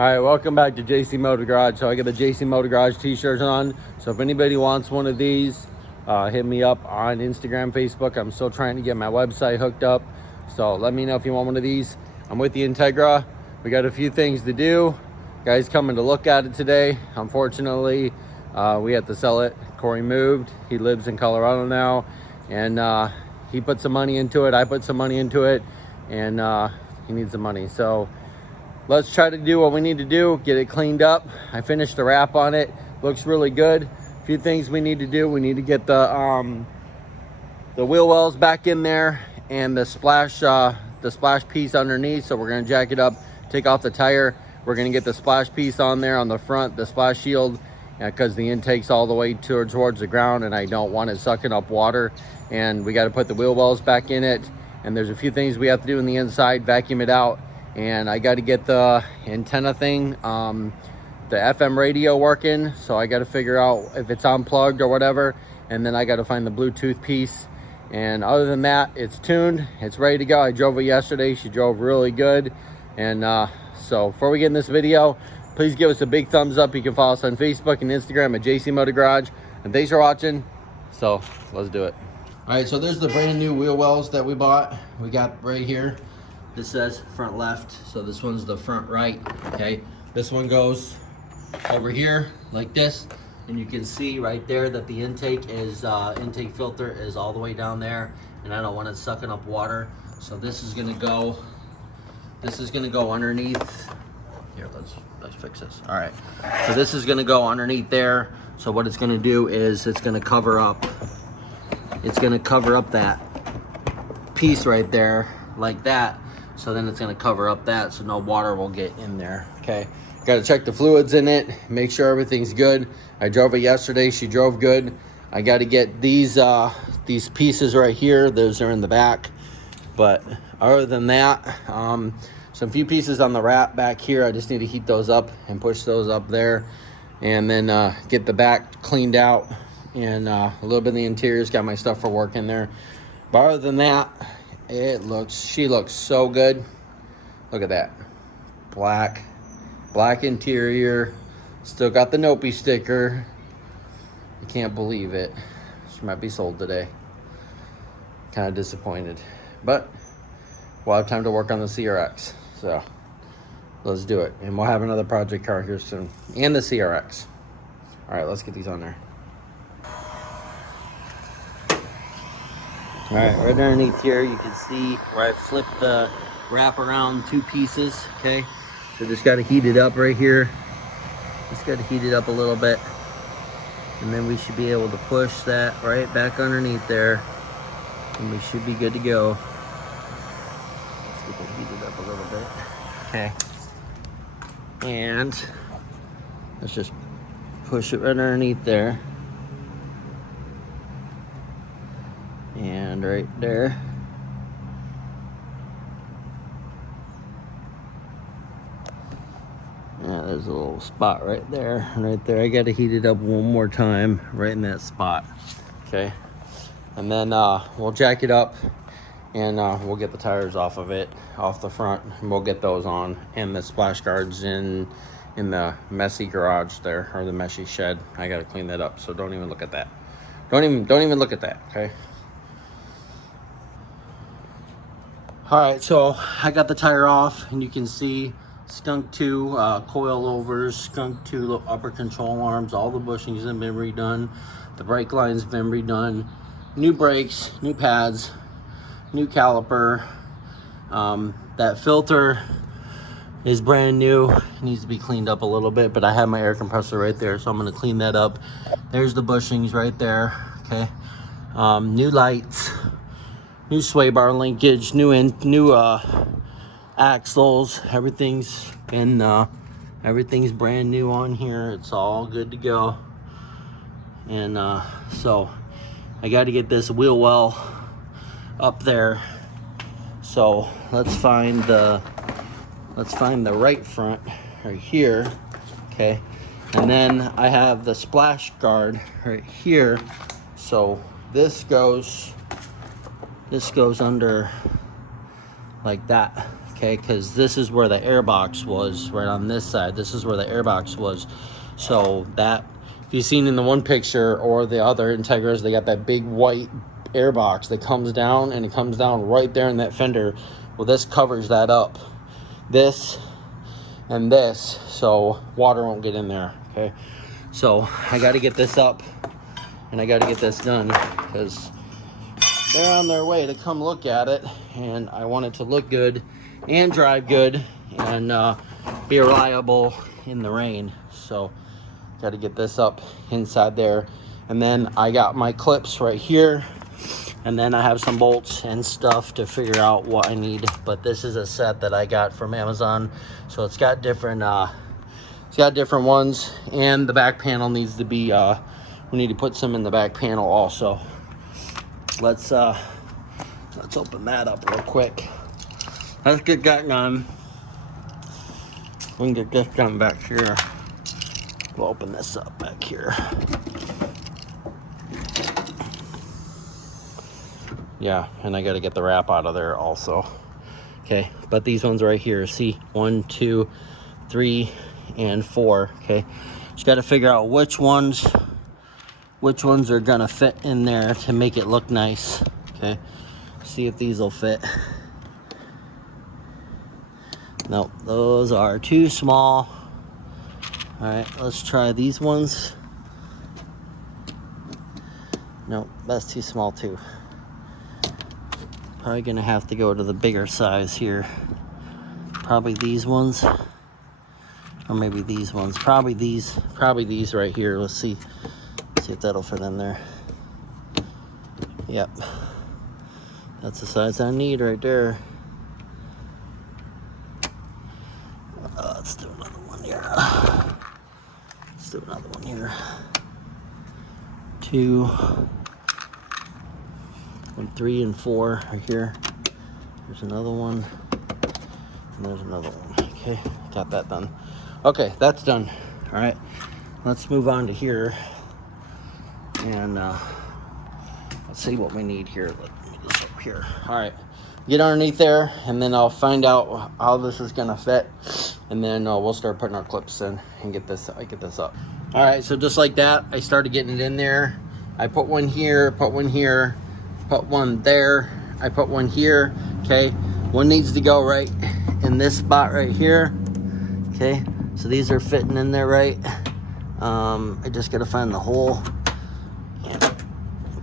All right, welcome back to JC Motor Garage. So I got the JC Motor Garage t-shirts on. So if anybody wants one of these, hit me up on Instagram, Facebook. I'm still trying to get my website hooked up. So let me know if you want one of these. I'm with the Integra. We got a few things to do. Guys coming to look at it today. Unfortunately, we had to sell it. Corey moved. He lives in Colorado now. And he put some money into it. I put some money into it. And he needs the money. So let's try to do what we need to do, get it cleaned up. I finished the wrap on it. Looks really good. A few things we need to do. We need to get the wheel wells back in there and the splash piece underneath. So we're gonna jack it up, take off the tire. We're gonna get the splash piece on there on the front, the splash shield, because the intake's all the way towards the ground and I don't want it sucking up water. And we gotta put the wheel wells back in it. And there's a few things we have to do on the inside, vacuum it out. And I got to get the antenna thing, the FM radio working. So I got to figure out if it's unplugged or whatever. And then I got to find the Bluetooth piece. And other than that, it's tuned. It's ready to go. I drove it yesterday. She drove really good. And so before we get in this video, please give us a big thumbs up. You can follow us on Facebook and Instagram at JC Motor Garage. And thanks for watching. So let's do it. All right, so there's the brand new wheel wells that we bought. We got right here. This says front left, so this one's the front right, okay? This one goes over here like this, and you can see right there that the intake filter is all the way down there, and I don't want it sucking up water. So this is gonna go underneath. Here, let's fix this. All right, so this is gonna go underneath there. So what it's gonna do is it's gonna cover up that piece right there like that. So then it's gonna cover up that so no water will get in there, okay? Gotta check the fluids in it, make sure everything's good. I drove it yesterday, she drove good. I gotta get these pieces right here, those are in the back. But other than that, some few pieces on the wrap back here, I just need to heat those up and push those up there. And then get the back cleaned out and a little bit of the interiors, got my stuff for work in there. But other than that, she looks so good. Look at that. Black interior. Still got the Nopi sticker. I can't believe it. She might be sold today. Kind of disappointed. But we'll have time to work on the CRX. So let's do it. And we'll have another project car here soon. And the CRX. All right, let's get these on there. All right, right underneath here, you can see where I flipped the wrap around two pieces, okay? So just gotta heat it up right here. Just gotta heat it up a little bit. And then we should be able to push that right back underneath there. And we should be good to go. Let's get it heated up a little bit. Okay. And let's just push it right underneath there. And right there. Yeah, there's a little spot right there. Right there. I got to heat it up one more time right in that spot. Okay. And then we'll jack it up and we'll get the tires off of it, off the front, and we'll get those on. And the splash guards in the messy garage there, or the messy shed. I got to clean that up, so don't even look at that. Don't even look at that, okay? All right, so I got the tire off, and you can see skunk 2 coilovers, skunk 2 upper control arms, all the bushings have been redone, the brake line's been redone, new brakes, new pads, new caliper. That filter is brand new, it needs to be cleaned up a little bit, but I have my air compressor right there, so I'm gonna clean that up. There's the bushings right there, okay? New lights, new sway bar linkage, new axles. Everything's brand new on here. It's all good to go. And so I got to get this wheel well up there. So let's find the right front right here, okay? And then I have the splash guard right here. So this goes under like that, okay, because this is where the air box was, right on this side. This is where the air box was. So that, if you've seen in the one picture or the other Integras, they got that big white air box that comes down, and it comes down right there in that fender. Well, this covers that up, this and this, so water won't get in there, okay? So I got to get this up, and I got to get this done, because they're on their way to come look at it, and I want it to look good and drive good and be reliable in the rain. So got to get this up inside there, and then I got my clips right here, and then I have some bolts and stuff to figure out what I need. But this is a set that I got from Amazon, so it's got different ones, and the back panel needs to be we need to put some in the back panel also. Let's open that up real quick. Let's get that done. We can get this done back here. We'll open this up back here. Yeah, and I got to get the wrap out of there also. Okay, but these ones right here, see, 1, 2, 3, and 4. Okay, just got to figure out which ones are gonna fit in there to make it look nice. Okay, see if these will fit. Nope, those are too small. All right, let's try these ones. Nope, that's too small too. Probably gonna have to go to the bigger size here. Probably these ones, or maybe these ones. Probably these right here. Let's see if that'll fit in there. Yep, that's the size I need right there. Let's do another one here. Let's do another one here. 2, 3, and 4 right here. There's another one, and there's another one. Okay, got that done. Okay, that's done. All right, let's move on to here, and let's see what we need here. Let me just up here. All right, get underneath there, and then I'll find out how this is gonna fit, and then we'll start putting our clips in and get this up. All right, so just like that, I started getting it in there. I put one here, put one here, put one there, I put one here. Okay, one needs to go right in this spot right here. Okay, so these are fitting in there right. I just gotta find the hole and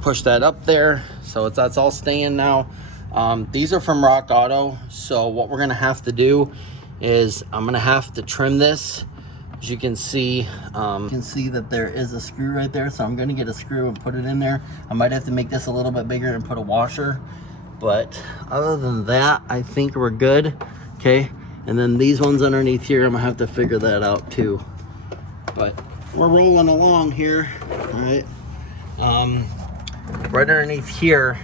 push that up there, so that's all staying now. These are from Rock Auto, so what we're gonna have to do is I'm gonna have to trim this. As you can see that there is a screw right there, so I'm gonna get a screw and put it in there. I might have to make this a little bit bigger and put a washer, but other than that, I think we're good. Okay, and then these ones underneath here, I'm gonna have to figure that out too. But we're rolling along here. All right, right underneath here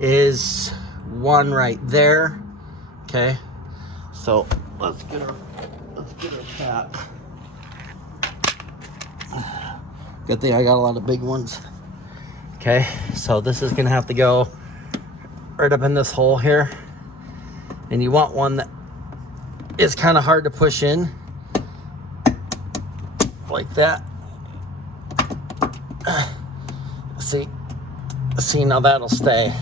is one right there. Okay, so let's get our cap. Good thing I got a lot of big ones. Okay, so this is gonna have to go right up in this hole here, and you want one that is kind of hard to push in, like that. See, now that'll stay.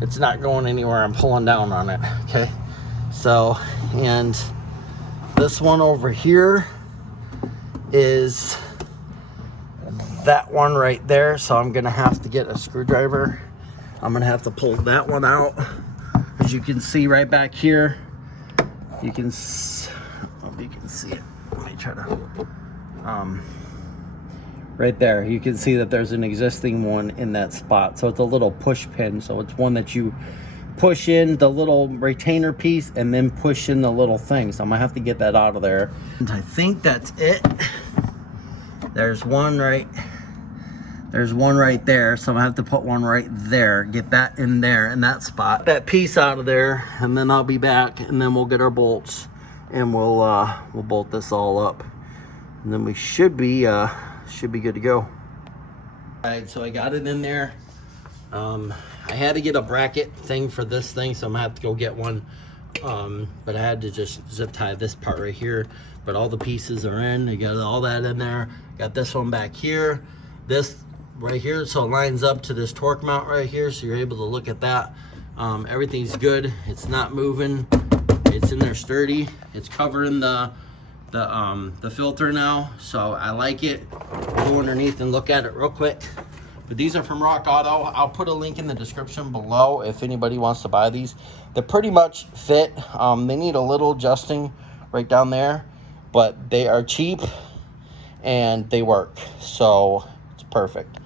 It's not going anywhere. I'm pulling down on it. Okay, so, and this one over here is that one right there, so I'm gonna have to get a screwdriver. I'm gonna have to pull that one out. As you can see right back here, you can see it. Let me try to right there, you can see that there's an existing one in that spot. So it's a little push pin, so it's one that you push in the little retainer piece and then push in the little thing. So I'm gonna have to get that out of there. And I think that's it. There's one right there, so I'm gonna have to put one right there, get that in there in that spot, that piece out of there, and then I'll be back, and then we'll get our bolts, and we'll bolt this all up, and then we should be good to go. All right, so I got it in there. I had to get a bracket thing for this thing, so I'm gonna have to go get one but I had to just zip tie this part right here. But all the pieces are in. You got all that in there. Got this one back here. This right here, so it lines up to this torque mount right here, so you're able to look at that. Everything's good. It's not moving. It's in there sturdy. It's covering the filter now, so I like it. Go underneath and look at it real quick. But these are from Rock Auto. I'll put a link in the description below if anybody wants to buy these. They pretty much fit. They need a little adjusting right down there, but they are cheap and they work, so it's perfect.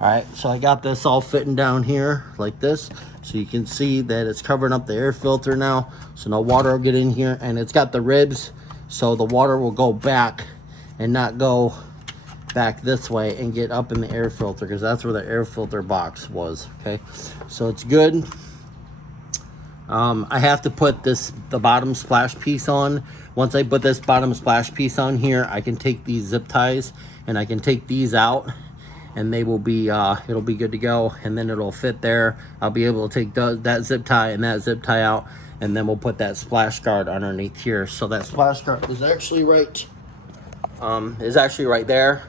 All right, so I got this all fitting down here like this, so you can see that it's covering up the air filter now, so no water will get in here, and it's got the ribs, so the water will go back and not go back this way and get up in the air filter, because that's where the air filter box was. Okay, so it's good. I have to put the bottom splash piece on. Once I put this bottom splash piece on here, I can take these zip ties and I can take these out, and they will be it'll be good to go, and then it'll fit there. I'll be able to take that zip tie and that zip tie out, and then we'll put that splash guard underneath here. So that splash guard is actually right there.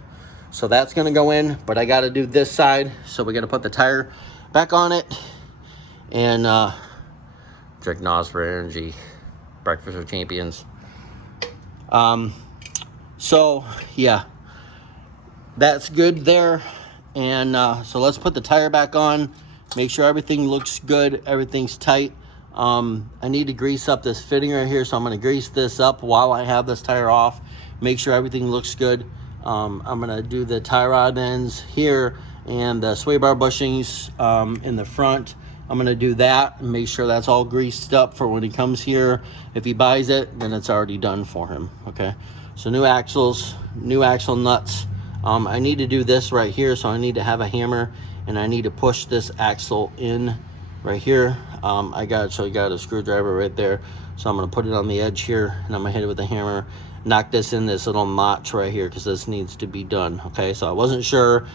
So that's gonna go in, but I gotta do this side. So we gotta put the tire back on it, and drink NOS for energy, breakfast with champions. So yeah, that's good there. And so let's put the tire back on, make sure everything looks good, everything's tight. I need to grease up this fitting right here, so I'm going to grease this up while I have this tire off, make sure everything looks good. I'm going to do the tie rod ends here and the sway bar bushings in the front. I'm going to do that and make sure that's all greased up for when he comes here. If he buys it, then it's already done for him. Okay, so new axles, new axle nuts. I need to do this right here, so I need to have a hammer and I need to push this axle in right here. I got a screwdriver right there, so I'm going to put it on the edge here, and I'm going to hit it with a hammer, knock this in this little notch right here, because this needs to be done. Okay, so I wasn't sure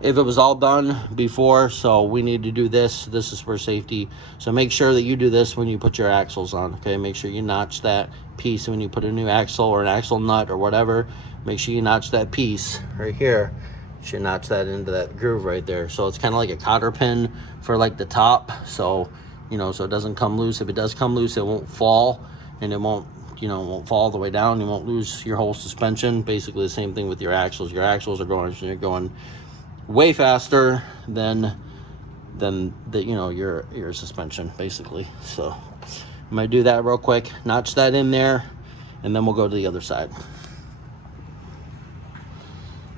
if it was all done before, so we need to do this. This is for safety, so make sure that you do this when you put your axles on. Okay, make sure you notch that piece when you put a new axle or an axle nut or whatever. Make sure you notch that piece right here. You should notch that into that groove right there, so it's kind of like a cotter pin for like the top, so you know, so it doesn't come loose. If it does come loose, it won't fall, and it won't, you know, won't fall all the way down. You won't lose your whole suspension. Basically the same thing with your axles. Your axles are going way faster than the, you know, your suspension basically. So I'm gonna do that real quick, notch that in there, and then we'll go to the other side.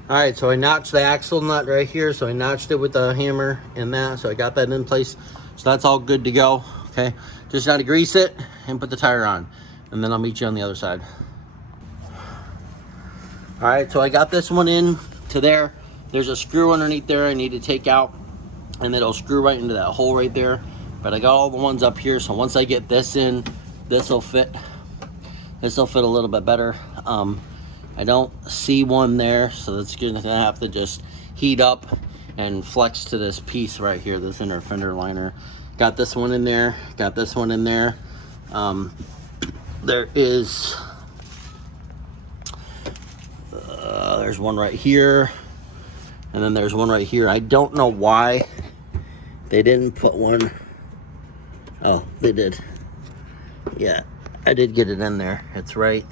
All right, so I notched the axle nut right here, so I notched it with the hammer and that, so I got that in place, so that's all good to go. Okay, just got to grease it and put the tire on, and then I'll meet you on the other side. All right, so I got this one in to there. There's a screw underneath there I need to take out, and it'll screw right into that hole right there, but I got all the ones up here, so once I get this in, this will fit a little bit better. I don't see one there, so that's gonna have to just heat up and flex to this piece right here, this inner fender liner. Got this one in there, got this one in there. There's one right here, and then there's one right here. I don't know why they didn't put one. Oh, they did. Yeah, I did get it in there. It's right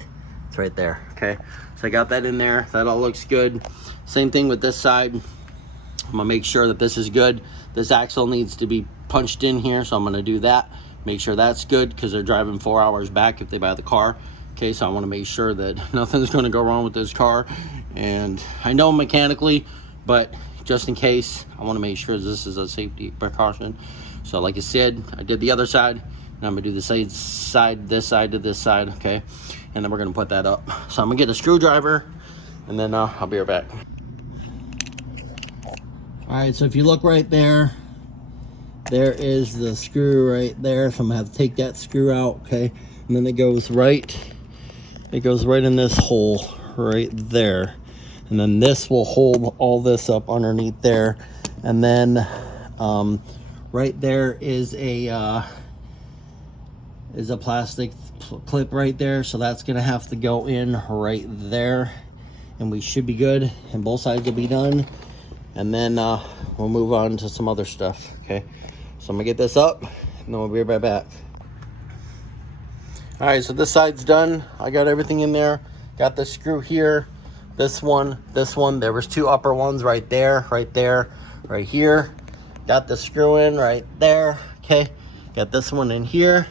there. Okay, so I got that in there. That all looks good. Same thing with this side. I'm gonna make sure that this is good. This axle needs to be punched in here, so I'm gonna do that. Make sure that's good, because they're driving 4 hours back if they buy the car. Okay, so I want to make sure that nothing's going to go wrong with this car, and I know mechanically, but just in case, I want to make sure this is a safety precaution. So like I said, I did the other side, and I'm gonna do the same side, this side to this side. Okay, and then we're gonna put that up. So I'm gonna get a screwdriver, and then I'll be right back. All right, so if you look right there, there is the screw right there, so I'm gonna have to take that screw out. Okay, and then it goes right in this hole right there, and then this will hold all this up underneath there, and then right there is a is a plastic clip right there, so that's gonna have to go in right there, and we should be good, and both sides will be done, and then we'll move on to some other stuff. Okay, so I'm gonna get this up, and then we'll be right back. All right, so this side's done. I got everything in there. Got the screw here, this one. There was two upper ones right there, right here. Got the screw in right there. Okay, got this one in here.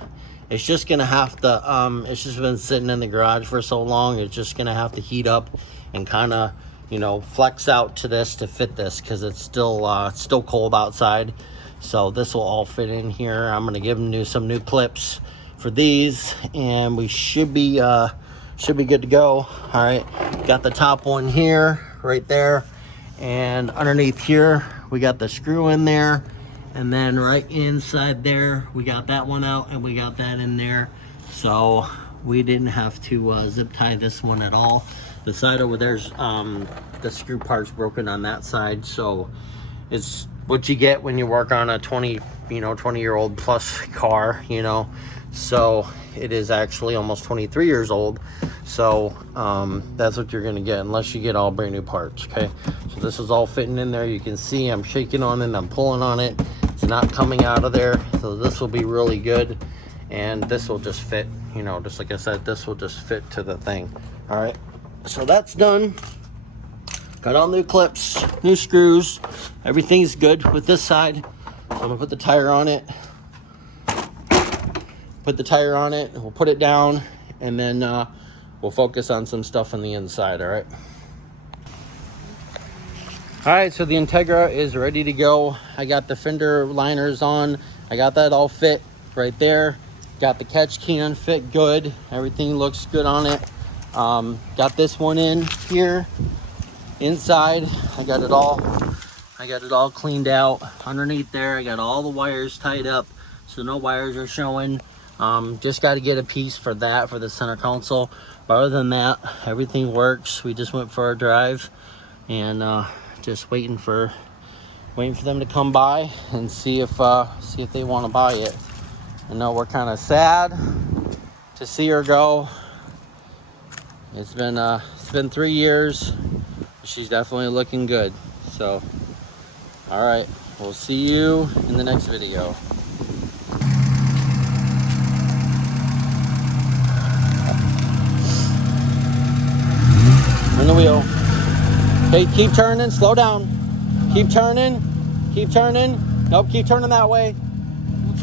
It's just gonna have to, it's just been sitting in the garage for so long, it's just gonna have to heat up and kind of, you know, flex out to this to fit this, because it's still cold outside. So this will all fit in here. I'm gonna give them some new clips for these, and we should be good to go. All right, got the top one here, right there, and underneath here we got the screw in there, and then right inside there we got that one out, and we got that in there, so we didn't have to zip tie this one at all. The side over there's the screw part's broken on that side, so it's what you get when you work on a 20-year-old plus car, you know. So it is actually almost 23 years old, so that's what you're gonna get, unless you get all brand new parts. Okay, so this is all fitting in there. You can see I'm shaking on it, I'm pulling on it, it's not coming out of there, so this will be really good, and this will just fit, you know, just like I said, this will just fit to the thing. All right, so that's done. Got all new clips, new screws, everything's good with this side. So I'm gonna put the tire on it, we'll put it down, and then we'll focus on some stuff on the inside. All right, so the Integra is ready to go. I got the fender liners on, I got that all fit right there, got the catch can fit good, everything looks good on it. Got this one in here inside, I got it all cleaned out. Underneath there I got all the wires tied up, so no wires are showing. Just got to get a piece for that, for the center console, but other than that everything works. We just went for a drive, and just waiting for them to come by and see if they want to buy it. I know we're kind of sad to see her go. It's been 3 years. She's definitely looking good. So all right, we'll see you in the next video. On the wheel. Okay, keep turning, slow down. Keep turning. Nope, keep turning that way.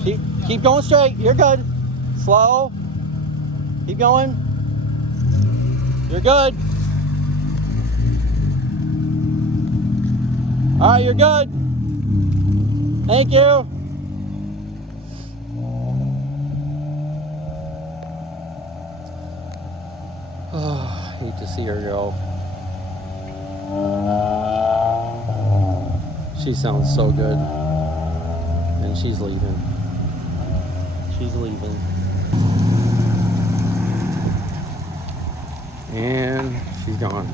Keep going straight, you're good. Slow. Keep going. You're good. All right, you're good. Thank you. Oh, I hate to see her go. She sounds so good. And she's leaving. And she's gone.